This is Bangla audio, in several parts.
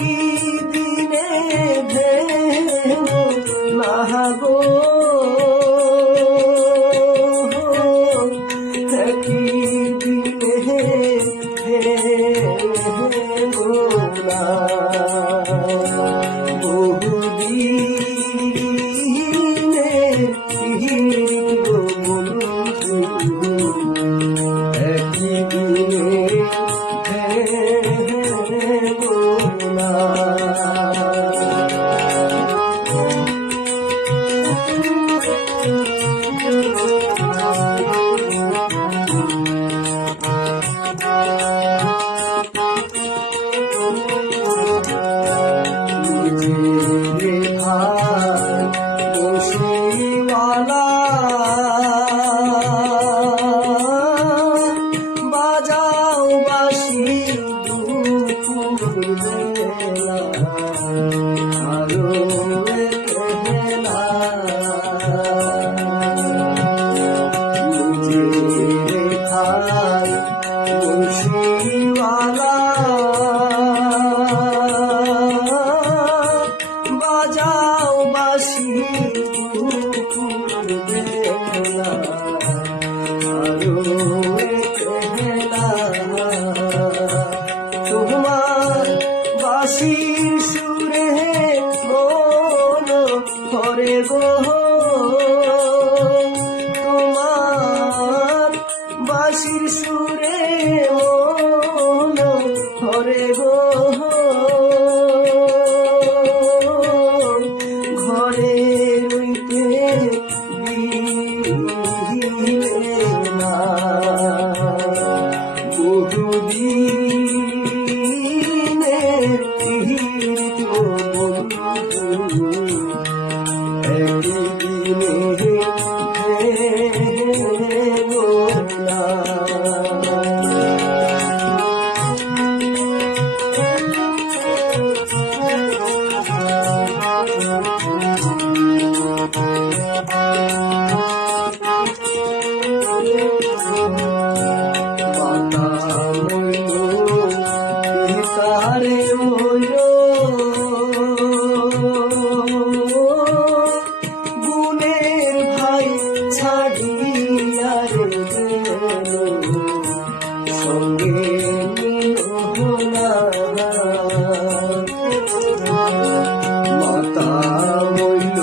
কি দিনে মাহাগো? কি দিনে গোলা বহুদিন হাসির সুরে ও ছাড়িয়া সঙ্গে মাতা মইল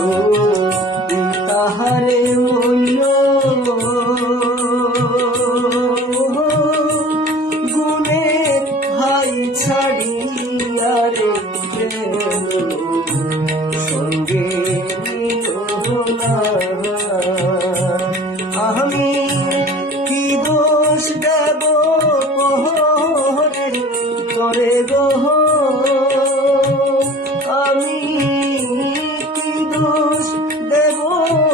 তাহারে মইল গুণে ভাই ছাড়িয়া রে সঙ্গে Oh, debo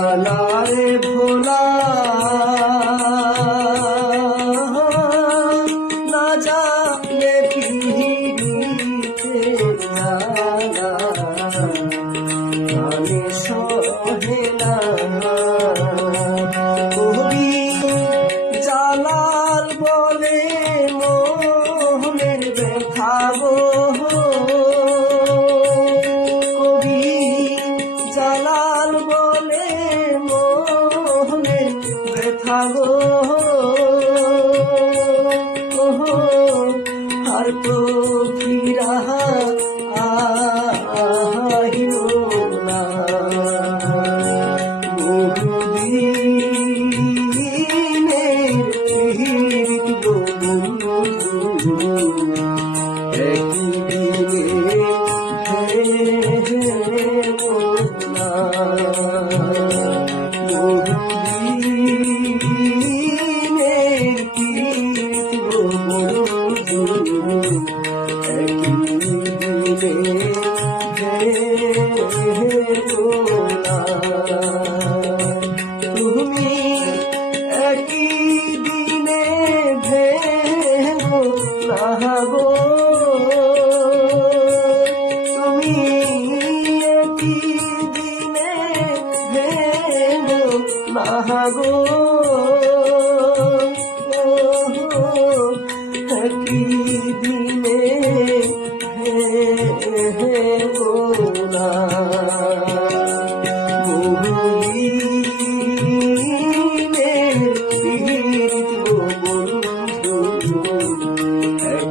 আলারে গো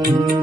পীড়িত বন্ধু একই দিনে